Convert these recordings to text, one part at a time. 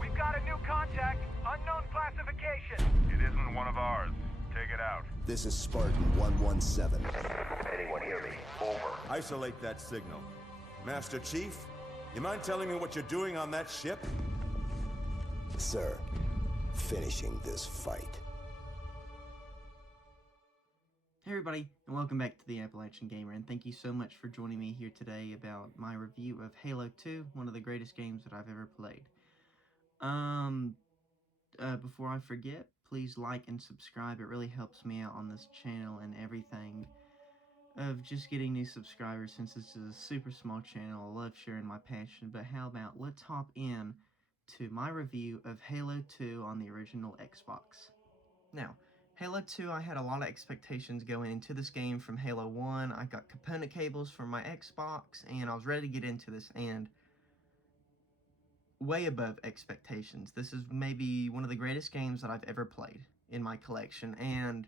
We've got a new contact, unknown classification. It isn't one of ours. Take it out. This is Spartan 117. Anyone hear me? Over. Isolate that signal. Master Chief, you mind telling me what you're doing on that ship? Sir, finishing this fight. Hey everybody, and welcome back to the Appalachian Gamer, and thank you so much for joining me here today about my review of Halo 2, one of the greatest games that I've ever played. Before I forget, please like and subscribe. It really helps me out on this channel and everything of just getting new subscribers, since this is a super small channel. I love sharing my passion, but how about let's hop in to my review of Halo 2 on the original Xbox. Now, Halo 2, I had a lot of expectations going into this game from Halo 1. I got component cables for my Xbox, and I was ready to get into this, and way above expectations. This is maybe one of the greatest games that I've ever played in my collection, and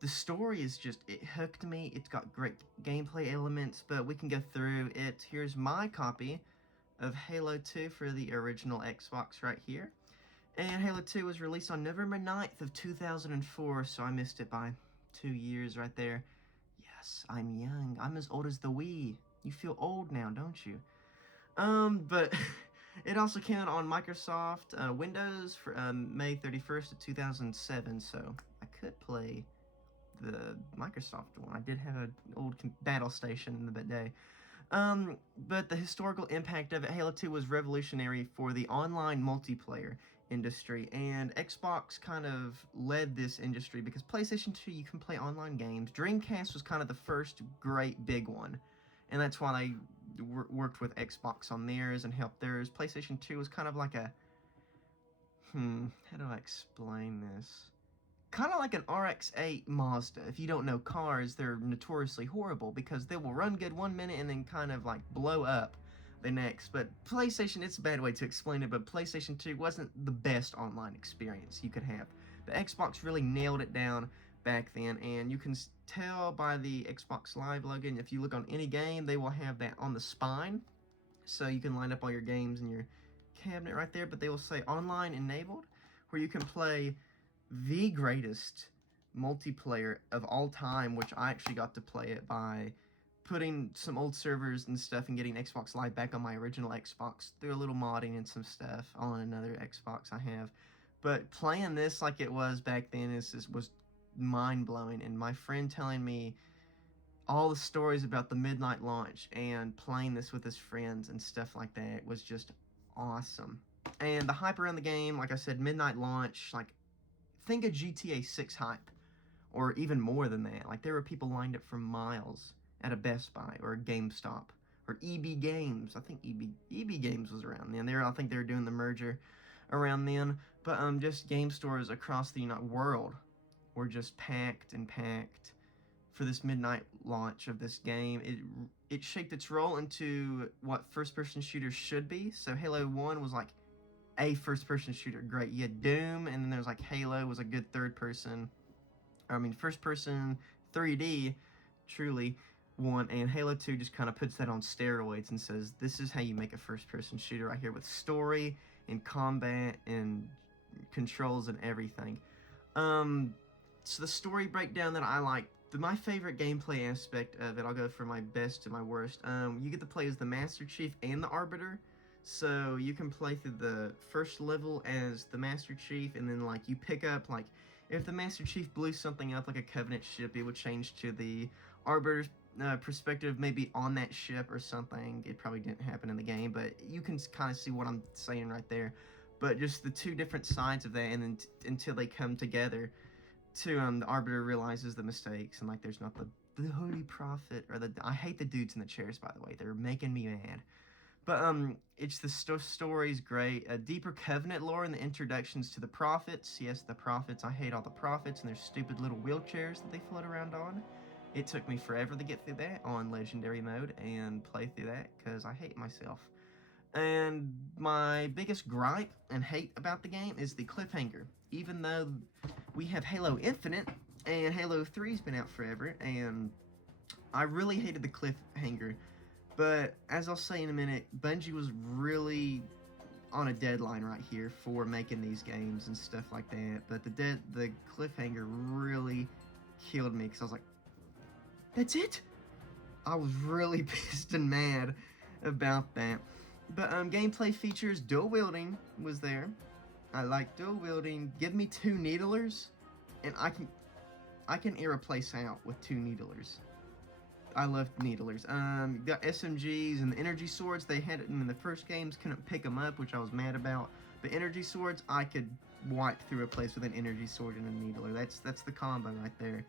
the story is just, it hooked me. It's got great gameplay elements, but we can go through it. Here's my copy of Halo 2 for the original Xbox right here. And Halo 2 was released on November 9th of 2004, so I missed it by 2 years right there. Yes, I'm young. I'm as old as the Wii. You feel old now, don't you? But it also came out on Microsoft Windows for May 31st of 2007, so I could play the Microsoft one. I did have an old battle station in the day. But the historical impact of it, Halo 2 was revolutionary for the online multiplayer industry, and Xbox kind of led this industry because PlayStation 2, you can play online games. Dreamcast was kind of the first great big one, and that's why they worked with Xbox on theirs and helped theirs. PlayStation 2 was kind of like a, how do I explain this? Kind of like an RX-8 Mazda. If you don't know cars, they're notoriously horrible because they will run good 1 minute and then kind of like blow up the next. But PlayStation, it's a bad way to explain it, but PlayStation 2 wasn't the best online experience you could have. The Xbox really nailed it down back then, and you can tell by the Xbox Live logo, and if you look on any game, they will have that on the spine, so you can line up all your games in your cabinet right there, but they will say online enabled, where you can play the greatest multiplayer of all time, which I actually got to play it by putting some old servers and stuff and getting Xbox Live back on my original Xbox through a little modding and some stuff on another Xbox I have. But playing this like it was back then was mind-blowing, and my friend telling me all the stories about the midnight launch and playing this with his friends and stuff like that was just awesome. And the hype around the game, like I said, midnight launch, like, think of GTA 6 hype, or even more than that. Like, there were people lined up for miles at a Best Buy or a GameStop or EB Games. I think EB Games was around then. I think they were doing the merger around then. But just game stores across the world were just packed and packed for this midnight launch of this game. It shaped its role into what first-person shooters should be. So Halo 1 was like a first-person shooter, great. You had Doom, and then there's like Halo was a good first-person 3D, truly, one, and Halo 2 just kind of puts that on steroids and says, this is how you make a first-person shooter right here, with story and combat and controls and everything. So the story breakdown that I like, my favorite gameplay aspect of it, I'll go from my best to my worst. You get to play as the Master Chief and the Arbiter. So you can play through the first level as the Master Chief, and then like you pick up, like, if the Master Chief blew something up like a Covenant ship, it would change to the Arbiter's perspective, maybe on that ship or something. It probably didn't happen in the game, but you can kind of see what I'm saying right there. But just the two different sides of that, and then until they come together to the Arbiter realizes the mistakes, and like there's not the Holy Prophet, or I hate the dudes in the chairs, by the way. They're making me mad. But it's the story's great. A deeper Covenant lore and the introductions to the Prophets. Yes, the Prophets. I hate all the Prophets and their stupid little wheelchairs that they float around on. It took me forever to get through that on Legendary mode and play through that because I hate myself. And my biggest gripe and hate about the game is the cliffhanger. Even though we have Halo Infinite and Halo 3's been out forever, and I really hated the cliffhanger But as I'll say in a minute, Bungie was really on a deadline right here for making these games and stuff like that. But the cliffhanger really killed me because I was like, that's it? I was really pissed and mad about that. But gameplay features, dual wielding was there. I like dual wielding. Give me 2 needlers, and I can air a place out with 2 needlers. I love needlers. Got SMGs and the energy swords. They had it in the first games. Couldn't pick them up, which I was mad about. But energy swords, I could wipe through a place with an energy sword and a needler. That's the combo right there.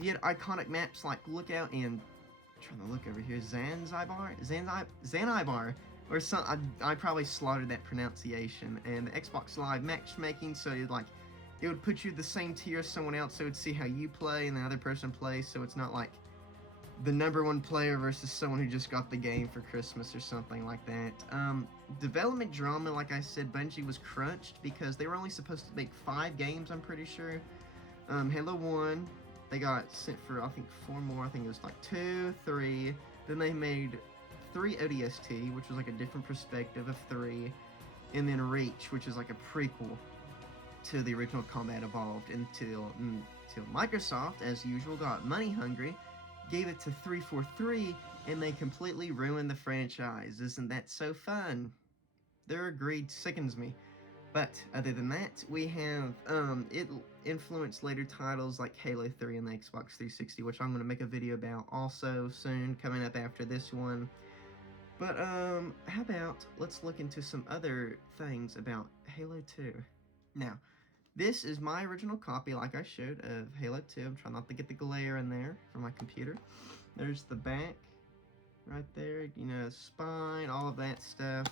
You had iconic maps like Lookout and, I'm trying to look over here, Zanzibar, or some. I probably slaughtered that pronunciation. And the Xbox Live matchmaking, so it would put you the same tier as someone else, so it would see how you play and the other person plays, so it's not like the #1 player versus someone who just got the game for Christmas or something like that. Development drama, like I said, Bungie was crunched because they were only supposed to make 5 games, I'm pretty sure. Halo 1, they got sent for, I think, 4 more. I think it was like 2, 3. Then they made 3 ODST, which was like a different perspective of 3. And then Reach, which is like a prequel to the original Combat Evolved, until Microsoft, as usual, got money hungry, gave it to 343, and they completely ruined the franchise. Isn't that so fun? Their greed sickens me. But other than that, we have it influenced later titles like Halo 3 and the Xbox 360, which I'm going to make a video about also soon, coming up after this one. But how about let's look into some other things about Halo 2. Now, this is my original copy, like I showed, of Halo 2. I'm trying not to get the glare in there from my computer. There's the back, right there, you know, spine, all of that stuff.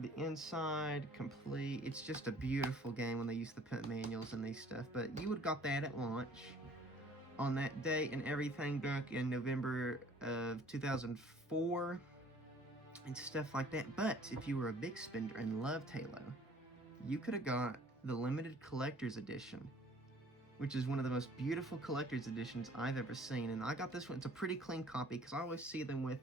The inside, complete. It's just a beautiful game when they used to put manuals and these stuff. But you would got that at launch on that date and everything back in November of 2004 and stuff like that. But if you were a big spender and loved Halo, you could have got the limited collector's edition, which is one of the most beautiful collector's editions I've ever seen. And I got this one. It's a pretty clean copy because I always see them with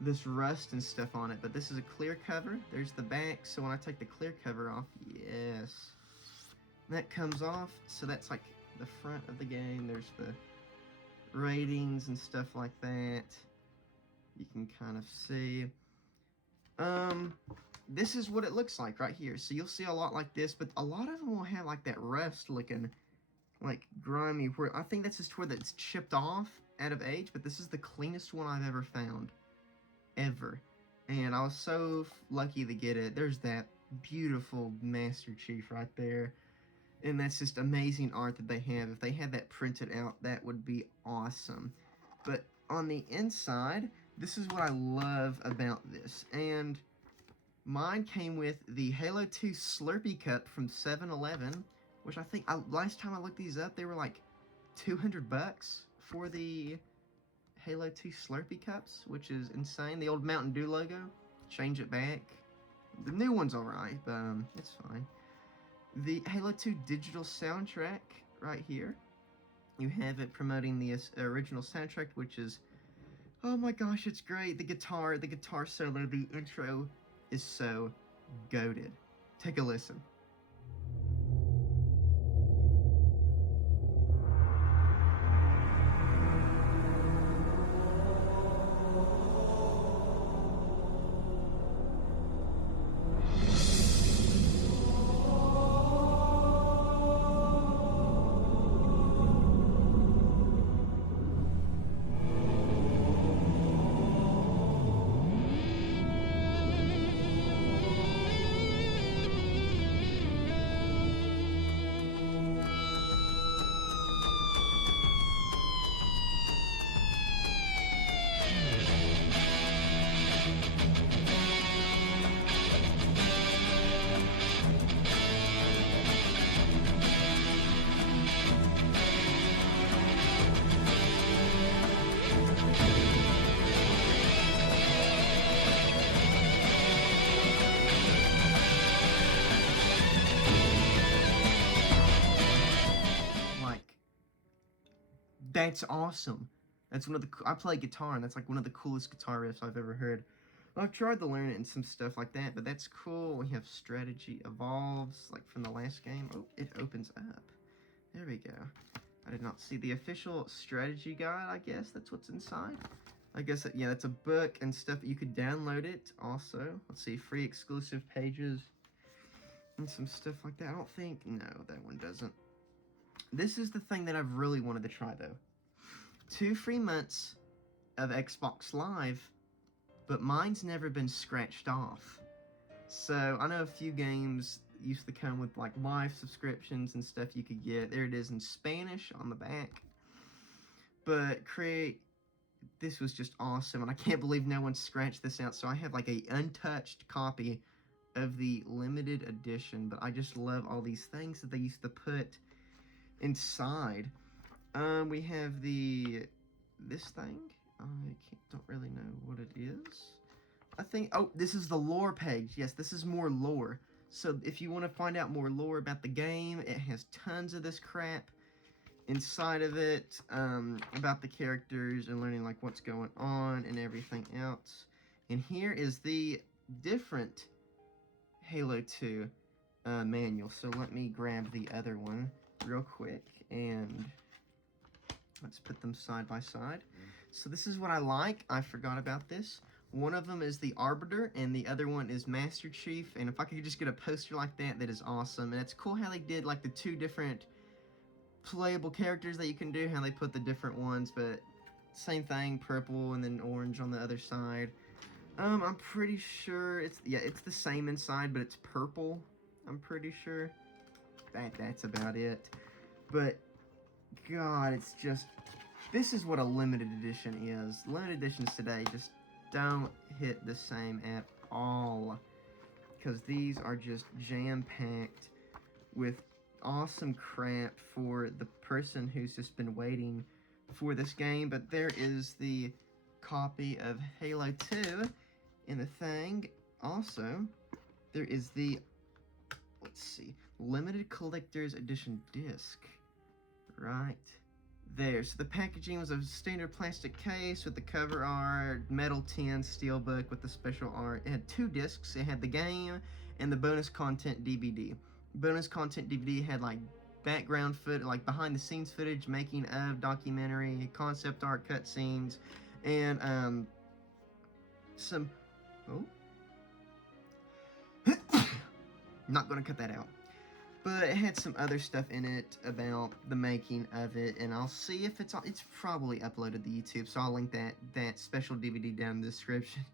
this rust and stuff on it. But this is a clear cover. There's the back. So when I take the clear cover off, yes, that comes off. So that's like the front of the game. There's the ratings and stuff like that. You can kind of see. This is what it looks like right here. So you'll see a lot like this, but a lot of them will have like that rust looking, like grimy, where I think that's just where that's chipped off out of age, but this is the cleanest one I've ever found. Ever. And I was so lucky to get it. There's that beautiful Master Chief right there. And that's just amazing art that they have. If they had that printed out, that would be awesome. But on the inside, this is what I love about this. And mine came with the Halo 2 Slurpee Cup from 7-Eleven, which I think, last time I looked these up, they were like $200 for the Halo 2 Slurpee Cups, which is insane. The old Mountain Dew logo, change it back. The new one's alright, but it's fine. The Halo 2 digital soundtrack right here. You have it promoting the original soundtrack, which is, oh my gosh, it's great. The guitar solo, the intro is so goated. Take a listen. That's awesome. That's one of the I play guitar, and that's like one of the coolest guitar riffs I've ever heard. I've tried to learn it and some stuff like that, but that's cool. We have strategy evolves, like from the last game. Oh, it opens up. There we go. I did not see the official strategy guide, I guess. That's what's inside. I guess, yeah, that's a book and stuff. You could download it also. Let's see, free exclusive pages and some stuff like that. I don't think, no, that one doesn't. This is the thing that I've really wanted to try, though. 2 free months of Xbox Live, but mine's never been scratched off. So I know a few games used to come with like live subscriptions and stuff you could get. There it is in Spanish on the back. But this was just awesome, and I can't believe no one scratched this out. So I have like a untouched copy of the limited edition, but I just love all these things that they used to put inside. We have this thing. Don't really know what it is. I think, oh, this is the lore page. Yes, this is more lore. So if you want to find out more lore about the game, it has tons of this crap inside of it, about the characters and learning like what's going on and everything else. And here is the different Halo 2 manual. So let me grab the other one real quick and let's put them side by side. So this is what I like. I forgot about this. One of them is the Arbiter, and the other one is Master Chief. And if I could just get a poster like that, that is awesome. And it's cool how they did like the 2 different playable characters that you can do, how they put the different ones, but same thing, purple and then orange on the other side. I'm pretty sure it's the same inside, but it's purple. I'm pretty sure. That's about it. But God, it's just, this is what a limited edition is. Limited editions today just don't hit the same at all, because these are just jam-packed with awesome crap for the person who's just been waiting for this game. But there is the copy of Halo 2 in the thing. Also, there is the, let's see, limited collector's edition disc right there. So the packaging was a standard plastic case with the cover art, metal tin steelbook with the special art. It had 2 discs. It had the game and the bonus content DVD. Bonus content DVD had like background footage, like behind the scenes footage, making of documentary, concept art, cutscenes, and some, not gonna cut that out. But it had some other stuff in it about the making of it, and I'll see if it's probably uploaded to YouTube, so I'll link that special DVD down in the description.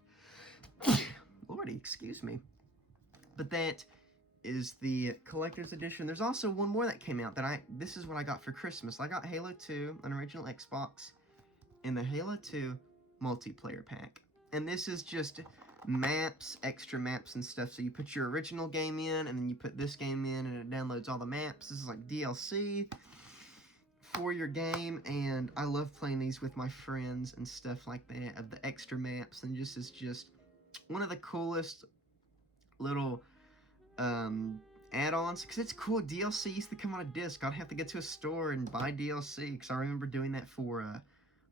Lordy, excuse me. But that is the collector's edition. There's also one more that came out that this is what I got for Christmas. I got Halo 2, an original Xbox, and the Halo 2 multiplayer pack. And this is just maps, extra maps and stuff. So you put your original game in, and then you put this game in, and it downloads all the maps. This is like DLC for your game, and I love playing these with my friends and stuff like that, of the extra maps, and it's just one of the coolest little add-ons, because it's cool. DLC used to come on a disc. I'd have to get to a store and buy DLC, because I remember doing that for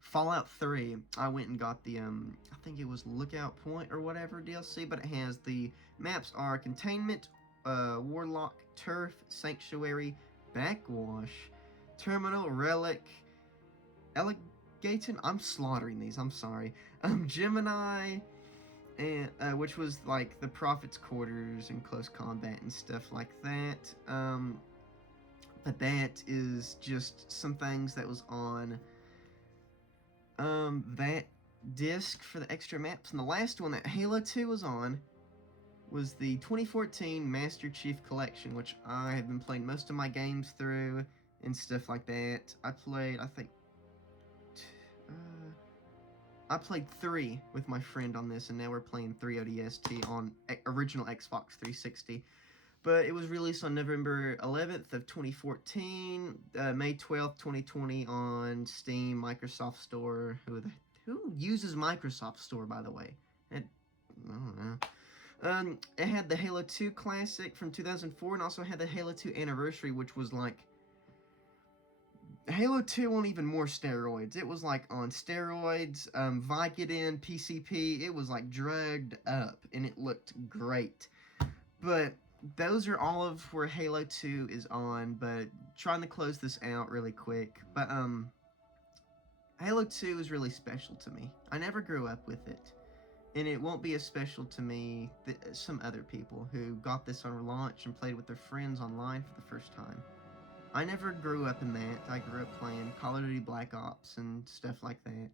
Fallout 3. I went and got the, I think it was Lookout Point or whatever DLC, but it has the maps are Containment, Warlock, Turf, Sanctuary, Backwash, Terminal, Relic, Alligator, I'm slaughtering these, I'm sorry, Gemini, and which was like the Prophet's Quarters and Close Combat and stuff like that. But that is just some things that was on that disc for the extra maps. And the last one that Halo 2 was on was the 2014 Master Chief Collection, which I have been playing most of my games through and stuff like that. I played, I think, I played 3 with my friend on this, and now we're playing 3 ODST on original Xbox 360. But it was released on November 11th of 2014, May 12th, 2020 on Steam, Microsoft Store. Who uses Microsoft Store, by the way? I don't know. It had the Halo 2 Classic from 2004, and also had the Halo 2 Anniversary, which was like Halo 2 on even more steroids. It was like on steroids, Vicodin, PCP. It was like drugged up, and it looked great. But those are all of where Halo 2 is on. But trying to close this out really quick. But Halo 2 is really special to me. I never grew up with it. And it won't be as special to me as some other people who got this on launch and played with their friends online for the first time. I never grew up in that. I grew up playing Call of Duty Black Ops and stuff like that.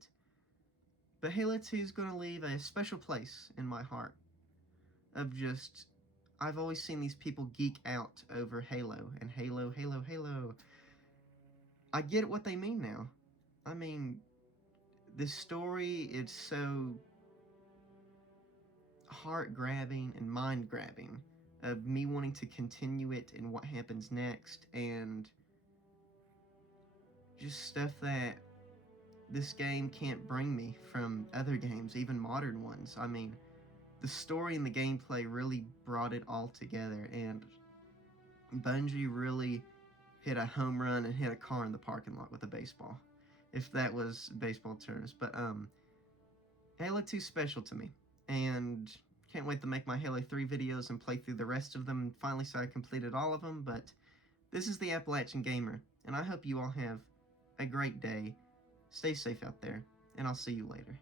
But Halo 2 is going to leave a special place in my heart. Of just, I've always seen these people geek out over Halo and Halo, Halo, Halo. I get what they mean now. I mean, this story is so heart-grabbing and mind-grabbing of me wanting to continue it and what happens next, and just stuff that this game can't bring me from other games, even modern ones. I mean, the story and the gameplay really brought it all together, and Bungie really hit a home run and hit a car in the parking lot with a baseball, if that was baseball terms. But Halo 2 is special to me, and can't wait to make my Halo 3 videos and play through the rest of them and finally say I completed all of them. But this is the Appalachian Gamer, and I hope you all have a great day. Stay safe out there, and I'll see you later.